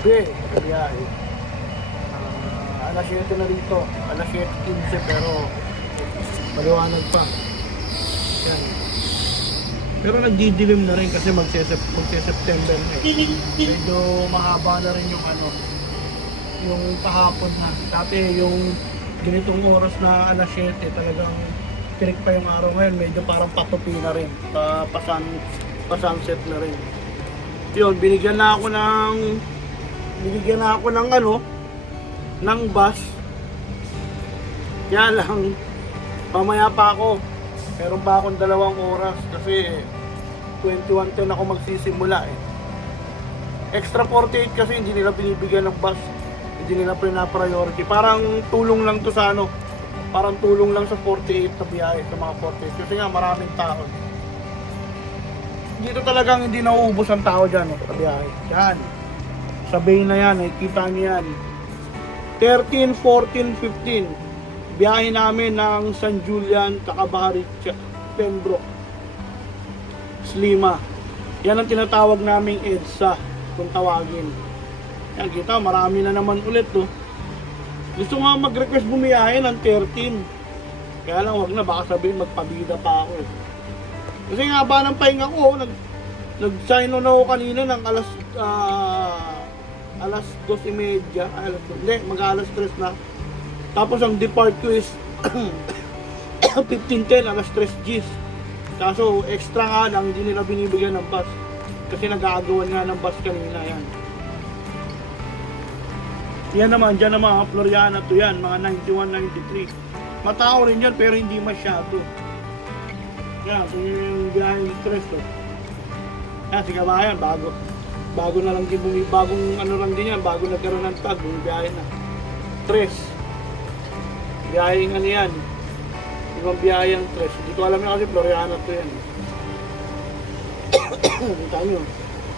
gabi, biyahe. Alas 7 na rito, alas 7:15 pero maliwanag pa. Yan. Pero nagdidilim na rin kasi magse-September na eh. Medyo mahaba na rin yung yung kahapon na. Dati yung ganitong oras na alas 7 talagang tirik pa yung araw. Ngayon medyo parang patupi na rin, pa-sunset na rin. Yun, binigyan na ako ng bus. Kaya lang pamaya pa ako, meron pa akong 2 oras kasi 21:10 ako magsisimula eh. Extra 48 kasi hindi nila binibigyan ng bus, hindi nila pina-priority. Parang tulong lang to sa parang tulong lang sa 48 na biyahe, sa mga 48 kasi nga maraming tao. Dito talagang hindi nauubos ang tao dyan sa biyahe. Yan, sa bay na yan, nakikita niyo yan. 13, 14, 15 biyahe namin ng San Julian, Cacabarit, Pembroke, Slima. Yan ang tinatawag naming EDSA kung tawagin. Yan, kita, marami na naman ulit to. Gusto nga mag-request bumiyahe ng 13. Kaya lang wag na, baka sabihin magpabida pa ako eh. Kasi nga ba ng pahinga ko, nag-sign on ako kanina ng alas 2:30, mag-alas 3 na. Tapos ang depart ko is 15:10, alas 3 Gs. Kaso extra nga lang, hindi nila binibigyan ng bus. Kasi nag-aagawan nga ng bus kanina yan. Yan naman, dyan naman, mga Floriana to yan, mga 91, 93. Matao rin yan, pero hindi masyado. Yan, so yung biyaheng stress to. Yan, si Kabayan, bago na lang din bagong lang din yan, bago nagkaroon ng tag, bumibiyahe na. Tres. Biyaheng yan. Ibang biyaheng tres. Hindi ko alam na kasi Floriana to yan. Kita nyo.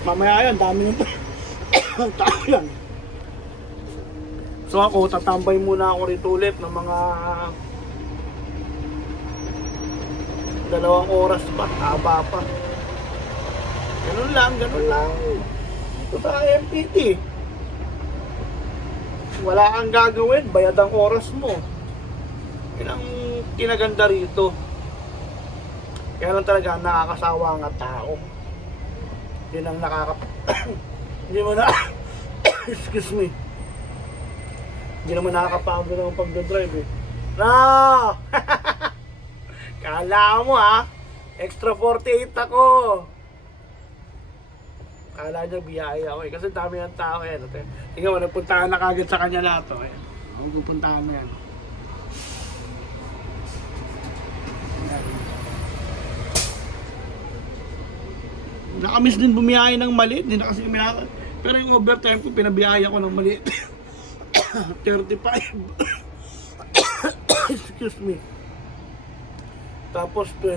Mamaya yan, dami ng tao yan. So ako, tatambay muna ako rito ulit ng mga 2 oras pa, haba pa. Ganun lang. Ito sa MPT. Wala kang gagawin, bayad ang oras mo. Yan ang kinaganda rito. Kaya lang talaga nakakasawa nga tao. Yun ang hindi mo na excuse me. Hindi naman nakakapagod ng pagdadrive eh. Kala mo extra 48 ako. Kala niya biyahe ako eh. Kasi dami ng tao eh. Tingnan mo, nagpuntahan na kagad sa kanya lahat oh. Magpupuntahan mo yan. Nakamiss din bumiyahe ng maliit. Hindi na kasi umiyahe. Pero yung overtime ko, pinabiyahe ako ng maliit. 35. Excuse me. Tapos 24.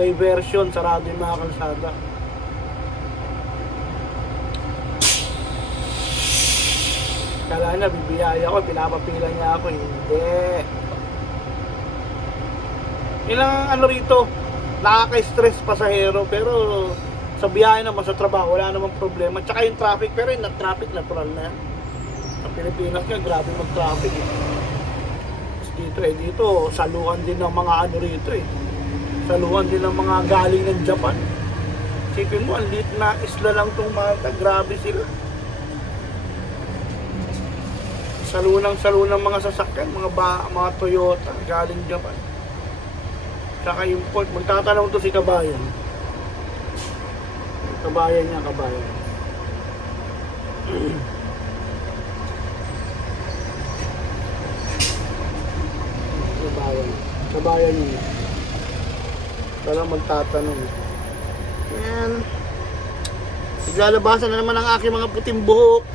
Diversion, sarado yung mga kalsada. Kala na bibiyaya ako, pinapapila niya ako. Hindi. Ilang rito, nakaka-stress pasahero, pero sa biyahe naman sa trabaho wala namang problema. Tsaka yung traffic, pero yung traffic natural na yan. Sa Pilipinas nga, grabe mag-traffic eh. Dito, saluhan din ng mga rito eh. Saluhan din ng mga galing ng Japan. Sipin mo, ang liit na isla lang itong Malta, grabe sila. Salunang mga sasakyan, mga Toyota, galing Japan. Tsaka import, magtatanong to si Kabayan. Kabayan. Kabayan niya. Talagang magtatanong. Yan. Naglalabasan na naman ang aking mga puting buhok.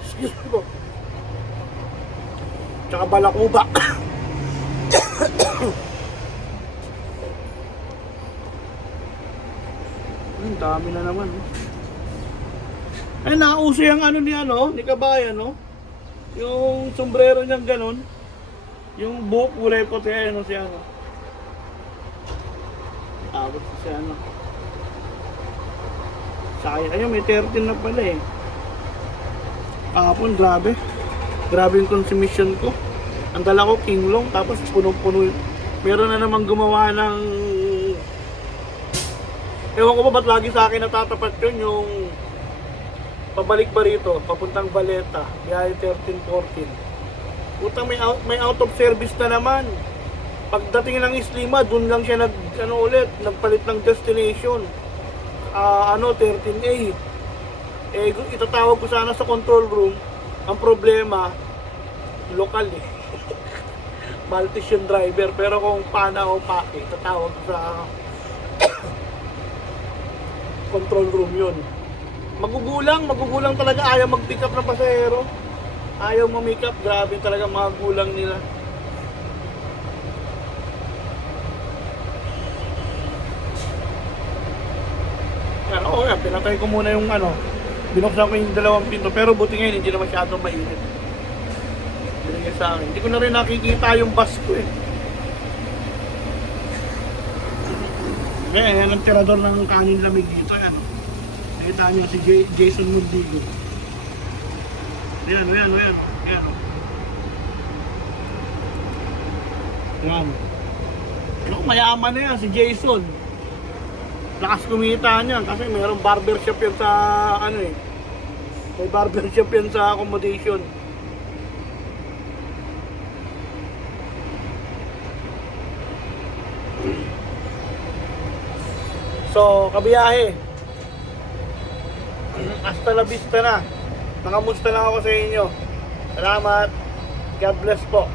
Excuse me po. Tsaka balakuba. Ang dami na naman. Ay, nauso yung ni Kabayan, no? Yung sombrero niyang ganon. Yung buhok kulay puti, siya, no? Tapos kasi ano. Sayang. Ayun, may 13 na pala eh. Kahapon, grabe. Grabe yung consumption ko. Ang dala ko, King Long, tapos punong-puno. Meron na namang gumawa ng... Ewan ko ba ba't lagi sa akin natatapat yun, yung... Pabalik ba rito, papuntang Valeta, biyahe 13-14. Utang may out of service na naman. Pagdating ng Islima, dun lang siya nagpalit ng destination. 13A. Eh, itatawag ko sana sa control room. Ang problema, lokal eh. Maltese yung driver. Pero kung pana o pake, itatawag ko sa control room yun. Magugulang talaga. Ayaw mag-pick up ng pasahero. Ayaw ma-make up. Grabe talaga mga gulang nila. Yan, yan. Pinatay ko muna yung binuksan ko yung dalawang pinto. Pero buti ngayon, hindi na masyadong mainit. Binigay sa akin. Hindi ko na rin nakikita yung bus ko eh. Yan ang tirador ng kanin lamig dito. Yan. Nakita niyo si Jason Mundigo. Yan. Yan. Mayaman na yan si Jason. Lakas kumita niyan kasi mayroong barbershop yan sa may barbershop yan sa accommodation. So, kabiyahe. Hasta la vista na. Nangamusta lang ako sa inyo. Salamat. God bless po.